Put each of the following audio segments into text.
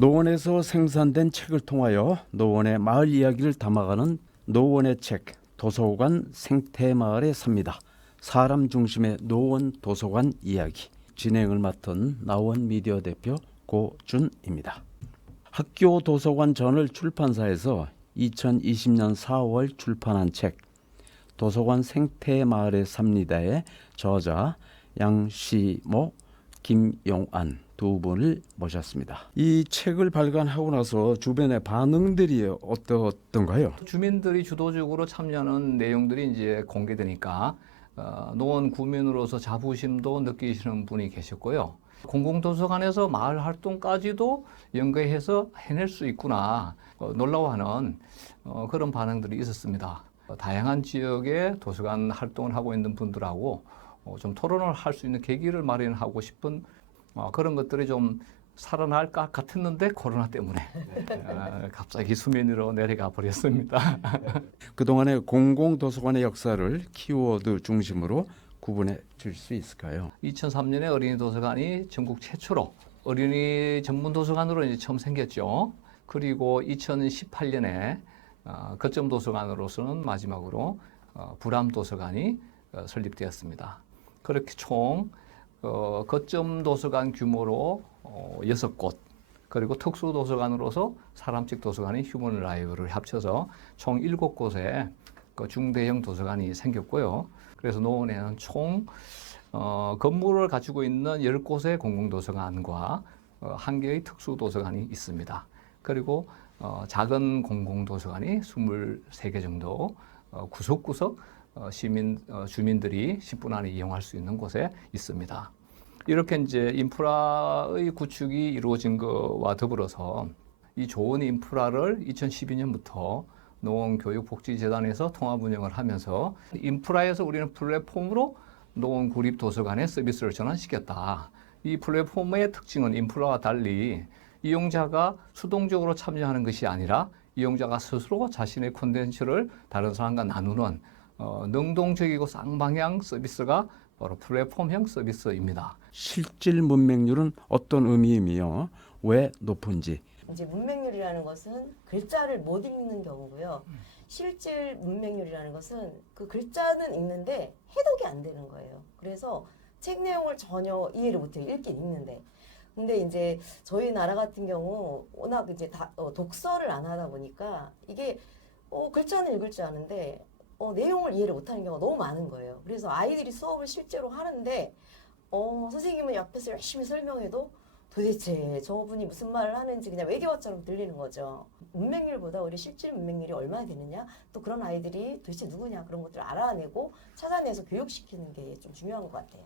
노원에서 생산된 책을 통하여 노원의 마을 이야기를 담아가는 노원의 책, 도서관 생태마을에 삽니다. 사람 중심의 노원 도서관 이야기. 진행을 맡은 나원 미디어 대표 고준입니다. 학교 도서관 저널 출판사에서 2020년 4월 출판한 책 도서관 생태마을에 삽니다의 저자 양시모, 김용안 두 분을 모셨습니다. 이 책을 발간하고 나서 주변의 반응들이 어떻던가요? 주민들이 주도적으로 참여하는 내용들이 이제 공개되니까 노원 구민으로서 자부심도 느끼시는 분이 계셨고요. 공공도서관에서 마을 활동까지도 연계해서 해낼 수 있구나 놀라워하는 그런 반응들이 있었습니다. 다양한 지역의 도서관 활동을 하고 있는 분들하고 좀 토론을 할 수 있는 계기를 마련하고 싶은 그런 것들이 좀 살아날 것 같았는데 코로나 때문에 갑자기 수면 위로 내려가 버렸습니다. 그동안의 공공도서관의 역사를 키워드 중심으로 구분해 줄 수 있을까요? 2003년에 어린이 도서관이 전국 최초로 어린이 전문 도서관으로 이제 처음 생겼죠. 그리고 2018년에 거점 도서관으로서는 마지막으로 불암 도서관이 설립되었습니다. 그렇게 총 거점 도서관 규모로 6곳, 그리고 특수 도서관으로서 사람식 도서관인 휴먼 라이브를 합쳐서 총 7곳의 중대형 도서관이 생겼고요. 그래서 노원에는 총 건물을 가지고 있는 10곳의 공공도서관과 1개의 특수도서관이 있습니다. 그리고 작은 공공도서관이 23개 정도 구석구석 주민들이 10분 안에 이용할 수 있는 곳에 있습니다. 이렇게 이제 인프라의 구축이 이루어진 것과 더불어서 이 좋은 인프라를 2012년부터 노원교육복지재단에서 통합 운영을 하면서 인프라에서 우리는 플랫폼으로 노원구립도서관의 서비스를 전환시켰다. 이 플랫폼의 특징은 인프라와 달리 이용자가 수동적으로 참여하는 것이 아니라 이용자가 스스로 자신의 콘텐츠를 다른 사람과 나누는 능동적이고 쌍방향 서비스가 바로 플랫폼형 서비스입니다. 실질 문맹률은 어떤 의미이며 왜 높은지. 이제 문맹률이라는 것은 글자를 못 읽는 경우고요. 실질 문맹률이라는 것은 그 글자는 읽는데 해독이 안 되는 거예요. 그래서 책 내용을 전혀 이해를 못해요. 읽긴 읽는데. 근데 이제 저희 나라 같은 경우 워낙 이제 독서를 안 하다 보니까 이게 글자는 읽을 줄 아는데 내용을 이해를 못하는 경우가 너무 많은 거예요. 그래서 아이들이 수업을 실제로 하는데 선생님은 옆에서 열심히 설명해도 도대체 저분이 무슨 말을 하는지 그냥 외계어처럼 들리는 거죠. 문맹률보다 우리 실질 문맹률이 얼마나 되느냐, 또 그런 아이들이 도대체 누구냐 그런 것들을 알아내고 찾아내서 교육시키는 게 좀 중요한 것 같아요.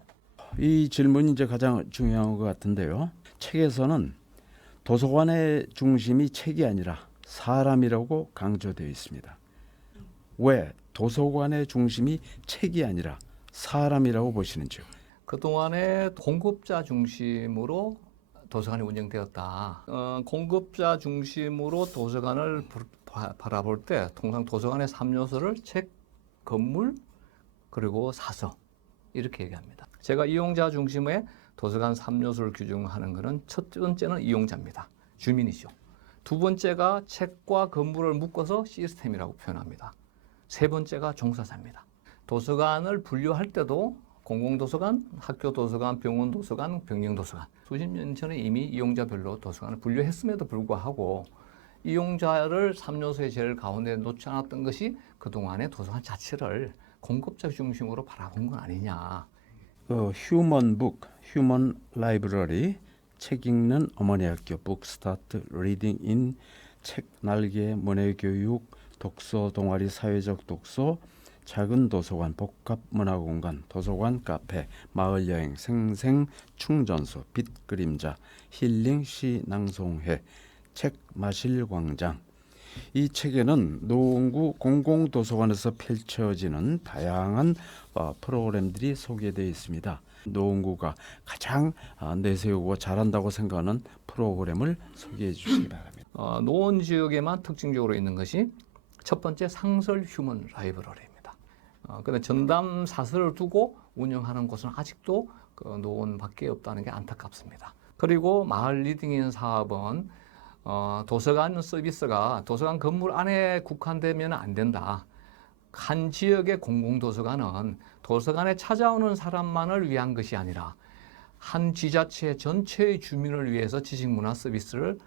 이 질문이 이제 가장 중요한 것 같은데요. 책에서는 도서관의 중심이 책이 아니라 사람이라고 강조되어 있습니다. 왜 도서관의 중심이 책이 아니라 사람이라고 보시는지요? 그동안에 공급자 중심으로 도서관이 운영되었다. 공급자 중심으로 도서관을 바라볼 때 통상 도서관의 3요소를 책, 건물, 그리고 사서 이렇게 얘기합니다. 제가 이용자 중심의 도서관 3요소를 규정하는 것은 첫 번째는 이용자입니다. 주민이죠. 두 번째가 책과 건물을 묶어서 시스템이라고 표현합니다. 세 번째가 종사자입니다. 도서관을 분류할 때도 공공도서관, 학교도서관, 병원도서관, 병영도서관 수십 년 전에 이미 이용자별로 도서관을 분류했음에도 불구하고 이용자를 3요소의 제일 가운데 놓지 않았던 것이 그동안의 도서관 자체를 공급자 중심으로 바라본 건 아니냐. 휴먼 북, 휴먼 라이브러리, 책 읽는 어머니 학교, 북 스타트 리딩 인, 책 날개 문해교육, 독서 동아리 사회적 독서, 작은 도서관, 복합 문화공간, 도서관 카페, 마을 여행, 생생 충전소, 빛 그림자, 힐링 시 낭송회, 책 마실 광장. 이 책에는 노원구 공공도서관에서 펼쳐지는 다양한 프로그램들이 소개되어 있습니다. 노원구가 가장 내세우고 잘한다고 생각하는 프로그램을 소개해 주시기 바랍니다. 노원 지역에만 특징적으로 있는 것이 첫 번째 상설 휴먼 라이브러리입니다. 그런데 전담 사설을 두고 운영하는 곳은 아직도 노원밖에 없다는 게 안타깝습니다. 그리고 마을 리딩인 사업은 도서관 서비스가 도서관 건물 안에 국한되면 안 된다. 한 지역의 공공도서관은 도서관에 찾아오는 사람만을 위한 것이 아니라 한 지자체 전체의 주민을 위해서 지식문화 서비스를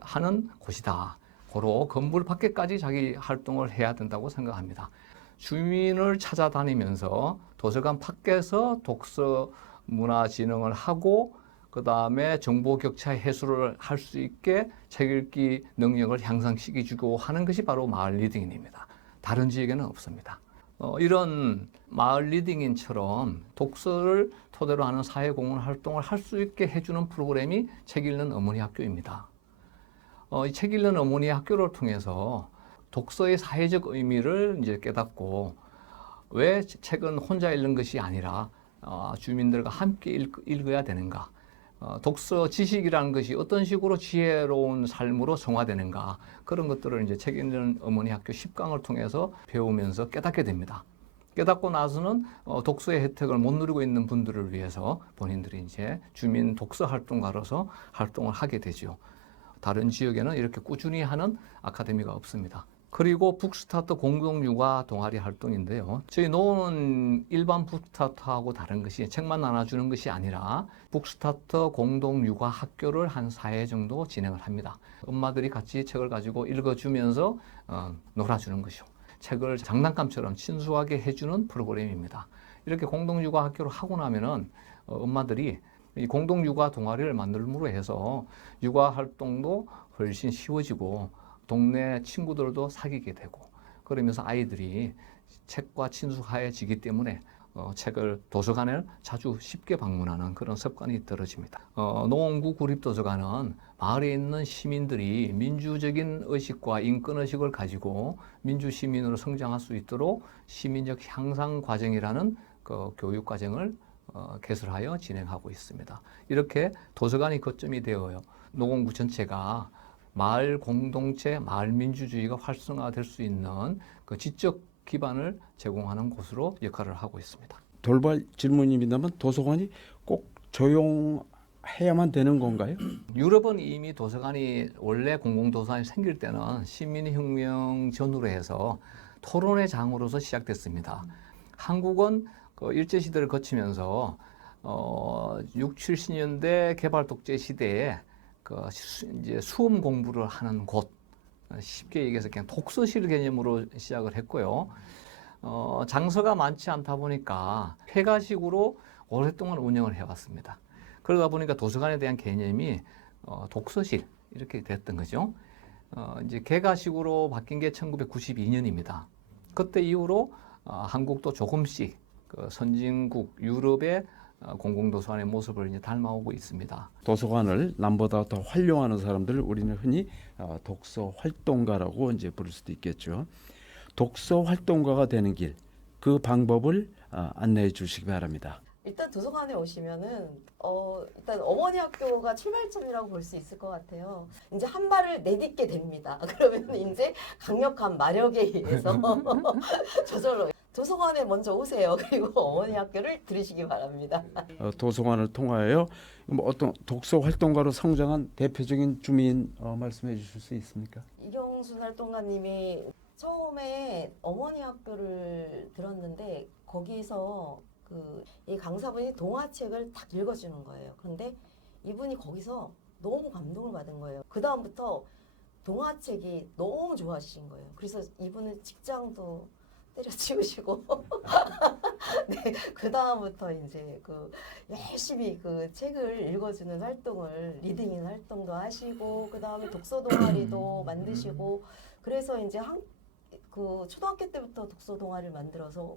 하는 곳이다. 고로 건물 밖에까지 자기 활동을 해야 된다고 생각합니다. 주민을 찾아다니면서 도서관 밖에서 독서 문화 진흥을 하고 그 다음에 정보 격차 해소를 할 수 있게 책 읽기 능력을 향상시켜주고 하는 것이 바로 마을 리딩인입니다. 다른 지역에는 없습니다. 이런 마을 리딩인처럼 독서를 토대로 하는 사회공헌 활동을 할 수 있게 해주는 프로그램이 책 읽는 어머니 학교입니다. 이 책 읽는 어머니 학교를 통해서 독서의 사회적 의미를 이제 깨닫고 왜 책은 혼자 읽는 것이 아니라 주민들과 함께 읽어야 되는가? 독서 지식이라는 것이 어떤 식으로 지혜로운 삶으로 성화되는가? 그런 것들을 이제 책 읽는 어머니 학교 10강을 통해서 배우면서 깨닫게 됩니다. 깨닫고 나서는 독서의 혜택을 못 누리고 있는 분들을 위해서 본인들이 이제 주민 독서 활동가로서 활동을 하게 되죠. 다른 지역에는 이렇게 꾸준히 하는 아카데미가 없습니다. 그리고 북스타트 공동육아 동아리 활동인데요. 저희 노는 일반 북스타트하고 다른 것이 책만 나눠주는 것이 아니라 북스타트 공동육아 학교를 한 4회 정도 진행을 합니다. 엄마들이 같이 책을 가지고 읽어주면서 놀아주는 것이죠. 책을 장난감처럼 친숙하게 해주는 프로그램입니다. 이렇게 공동육아 학교를 하고 나면은 엄마들이 이 공동육아 동아리를 만들므로 해서 육아 활동도 훨씬 쉬워지고 동네 친구들도 사귀게 되고 그러면서 아이들이 책과 친숙해지기 때문에 책을 도서관을 자주 쉽게 방문하는 그런 습관이 들어집니다. 노원구 구립도서관은 마을에 있는 시민들이 민주적인 의식과 인권의식을 가지고 민주시민으로 성장할 수 있도록 시민적 향상 과정이라는 그 교육과정을 개설하여 진행하고 있습니다. 이렇게 도서관이 거점이 되어요. 노원구 전체가 마을 공동체, 마을 민주주의가 활성화될 수 있는 그 지적 기반을 제공하는 곳으로 역할을 하고 있습니다. 돌발 질문입니다만 도서관이 꼭 조용해야만 되는 건가요? 유럽은 이미 도서관이 원래 공공도서관이 생길 때는 시민혁명 전후로 해서 토론의 장으로서 시작됐습니다. 한국은 그 일제시대를 거치면서 6, 70년대 개발독재 시대에 이제 수험 공부를 하는 곳, 쉽게 얘기해서 그냥 독서실 개념으로 시작을 했고요. 장소가 많지 않다 보니까 폐가식으로 오랫동안 운영을 해왔습니다. 그러다 보니까 도서관에 대한 개념이 독서실 이렇게 됐던 거죠. 이제 개가식으로 바뀐 게 1992년입니다. 그때 이후로 한국도 조금씩 그 선진국 유럽의 공공도서관의 모습을 이제 닮아오고 있습니다. 도서관을 남보다 더 활용하는 사람들을 우리는 흔히 독서 활동가라고 이제 부를 수도 있겠죠. 독서 활동가가 되는 길, 그 방법을 안내해 주시기 바랍니다. 일단 도서관에 오시면은 일단 어머니 학교가 출발점이라고 볼 수 있을 것 같아요. 이제 한 발을 내딛게 됩니다. 그러면 이제 강력한 마력에 의해서 저절로 도서관에 먼저 오세요. 그리고 어머니 학교를 들으시기 바랍니다. 도서관을 통하여 어떤 독서 활동가로 성장한 대표적인 주민 말씀해 주실 수 있습니까? 이경순 활동가님이 처음에 어머니 학교를 들었는데 거기서 이 강사분이 동화책을 딱 읽어주는 거예요. 그런데 이분이 거기서 너무 감동을 받은 거예요. 그 다음부터 동화책이 너무 좋아하신 거예요. 그래서 이분은 직장도 때려치우시고 네, 그 다음부터 이제 열심히 책을 읽어주는 활동을 리딩인 활동도 하시고 그 다음에 독서 동아리도 만드시고 그래서 이제 초등학교 때부터 독서 동아리를 만들어서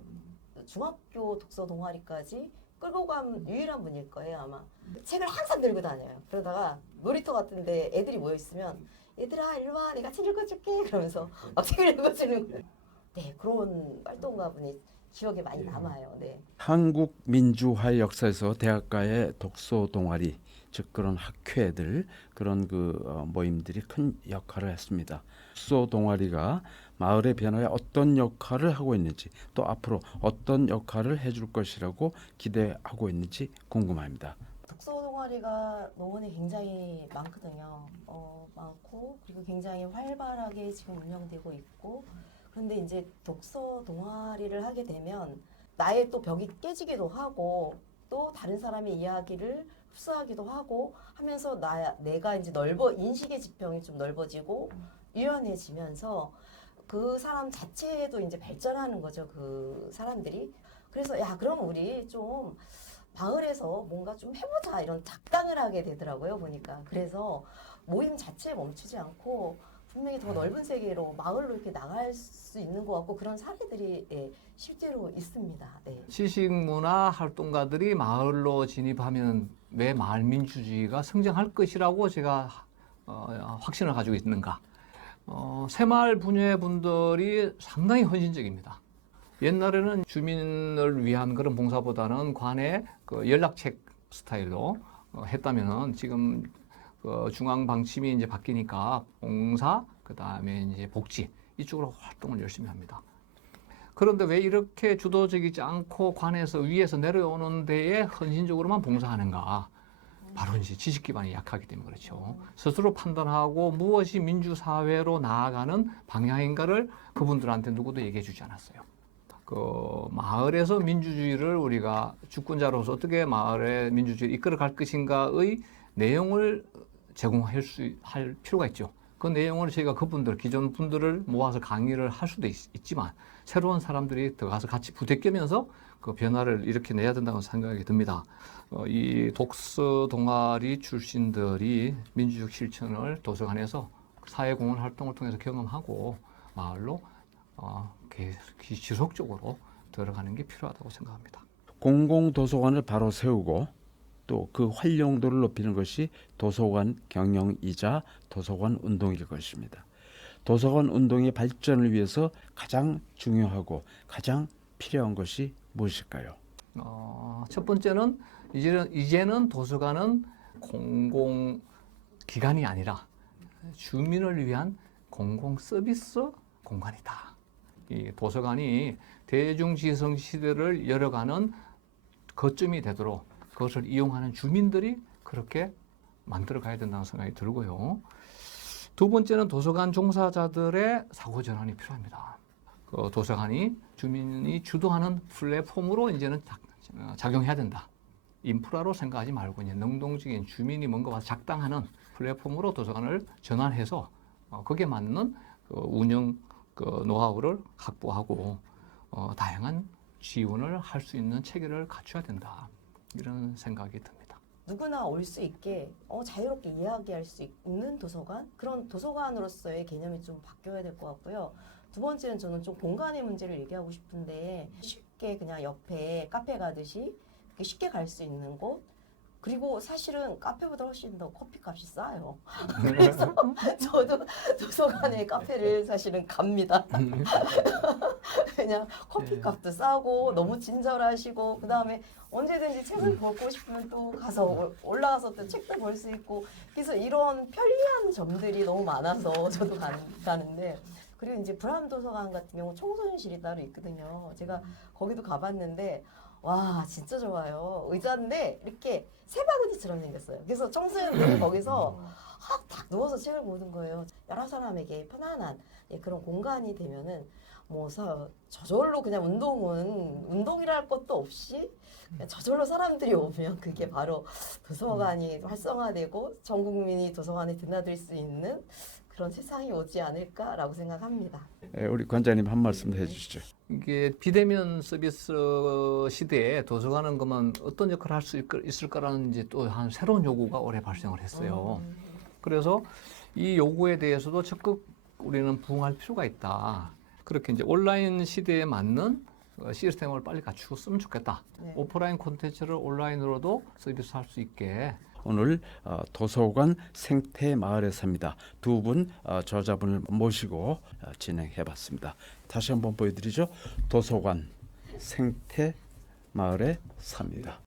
중학교 독서 동아리까지 끌고 간 유일한 분일 거예요 아마. 책을 항상 들고 다녀요. 그러다가 놀이터 같은데 애들이 모여 있으면 얘들아 일로 와 내가 책 읽어줄게 그러면서 막 책을 읽어주는 거예요. 네, 그런 활동가분이 기억에 많이 남아요. 네. 한국 민주화 역사에서 대학가의 독서 동아리, 즉 그런 학회들, 그런 모임들이 큰 역할을 했습니다. 독서 동아리가 마을의 변화에 어떤 역할을 하고 있는지, 또 앞으로 어떤 역할을 해줄 것이라고 기대하고 있는지 궁금합니다. 독서 동아리가 노원에 굉장히 많거든요. 많고 그리고 굉장히 활발하게 지금 운영되고 있고 그런데 이제 독서 동아리를 하게 되면 나의 또 벽이 깨지기도 하고 또 다른 사람의 이야기를 흡수하기도 하고 하면서 내가 이제 인식의 지평이 좀 넓어지고 유연해지면서 그 사람 자체도 이제 발전하는 거죠. 그 사람들이. 그래서 야, 그럼 우리 좀 마을에서 뭔가 좀 해보자 이런 작당을 하게 되더라고요. 보니까. 그래서 모임 자체에 멈추지 않고 분명히 더 넓은 세계로 마을로 이렇게 나갈 수 있는 것 같고 그런 사례들이 예, 실제로 있습니다. 네. 시식문화 활동가들이 마을로 진입하면 왜 마을 민주주의가 성장할 것이라고 제가 확신을 가지고 있는가. 새마을 분녀분들이 상당히 헌신적입니다. 옛날에는 주민을 위한 그런 봉사보다는 관의 그 연락책 스타일로 했다면은 지금 중앙 방침이 이제 바뀌니까 봉사, 그 다음에 이제 복지 이쪽으로 활동을 열심히 합니다. 그런데 왜 이렇게 주도적이지 않고 관에서 위에서 내려오는 데에 헌신적으로만 봉사하는가? 바로 이제 지식 기반이 약하기 때문에 그렇죠. 스스로 판단하고 무엇이 민주사회로 나아가는 방향인가를 그분들한테 누구도 얘기해 주지 않았어요. 그 마을에서 민주주의를 우리가 주권자로서 어떻게 마을의 민주주의를 이끌어 갈 것인가의 내용을 제공할 필요가 있죠. 그 내용을 저희가 그분들, 기존 분들을 모아서 강의를 할 수도 있지만 새로운 사람들이 들어가서 같이 부대끼면서 그 변화를 이렇게 내야 된다고 생각이 듭니다. 이 독서 동아리 출신들이 민주적 실천을 도서관에서 사회공헌 활동을 통해서 경험하고 마을로 지속적으로 들어가는 게 필요하다고 생각합니다. 공공도서관을 바로 세우고 또 그 활용도를 높이는 것이 도서관 경영이자 도서관 운동일 것입니다. 도서관 운동의 발전을 위해서 가장 중요하고 가장 필요한 것이 무엇일까요? 첫 번째는 이제는 도서관은 공공기관이 아니라 주민을 위한 공공 서비스 공간이다. 이 도서관이 대중지성 시대를 열어가는 거점이 되도록 그것을 이용하는 주민들이 그렇게 만들어 가야 된다는 생각이 들고요. 두 번째는 도서관 종사자들의 사고 전환이 필요합니다. 그 도서관이 주민이 주도하는 플랫폼으로 이제는 작용해야 된다. 인프라로 생각하지 말고 이제 능동적인 주민이 뭔가 와서 작당하는 플랫폼으로 도서관을 전환해서 거기에 맞는 그 운영 노하우를 확보하고 다양한 지원을 할 수 있는 체계를 갖춰야 된다. 이런 생각이 듭니다. 누구나 올 수 있게 자유롭게 이야기할 수 있는 도서관? 그런 도서관으로서의 개념이 좀 바뀌어야 될 것 같고요. 두 번째는 저는 좀 공간의 문제를 얘기하고 싶은데 쉽게 그냥 옆에 카페 가듯이 쉽게 갈 수 있는 곳 그리고 사실은 카페보다 훨씬 더 커피값이 싸요. 그래서 저도 도서관에 카페를 사실은 갑니다. 그냥 커피값도 싸고 너무 친절하시고 그 다음에 언제든지 책을 보고 싶으면 또 가서 올라가서 또 책도 볼 수 있고 그래서 이런 편리한 점들이 너무 많아서 저도 가는데 그리고 이제 브람 도서관 같은 경우 청소년실이 따로 있거든요. 제가 거기도 가봤는데 와 진짜 좋아요. 의자인데 이렇게 세 바구니처럼 생겼어요. 그래서 청소년들이 거기서 딱 누워서 책을 보는 거예요. 여러 사람에게 편안한 그런 공간이 되면은 뭐 저절로 그냥 운동이라 할 것도 없이 그냥 저절로 사람들이 오면 그게 바로 도서관이 활성화되고 전 국민이 도서관에 드나들 수 있는 그런 세상이 오지 않을까라고 생각합니다. 우리 관장님 한 말씀 해주시죠. 이게 비대면 서비스 시대에 도서관은 그러면 어떤 역할을 할 수 있을까라는 이제 또 한 새로운 요구가 올해 발생을 했어요. 그래서 이 요구에 대해서도 적극 우리는 부응할 필요가 있다. 그렇게 이제 온라인 시대에 맞는 시스템을 빨리 갖추었으면 좋겠다. 네. 오프라인 콘텐츠를 온라인으로도 서비스할 수 있게. 오늘 도서관 생태 마을에 삽니다. 두 분 저자분을 모시고 진행해봤습니다. 다시 한번 보여드리죠. 도서관 생태 마을에 삽니다.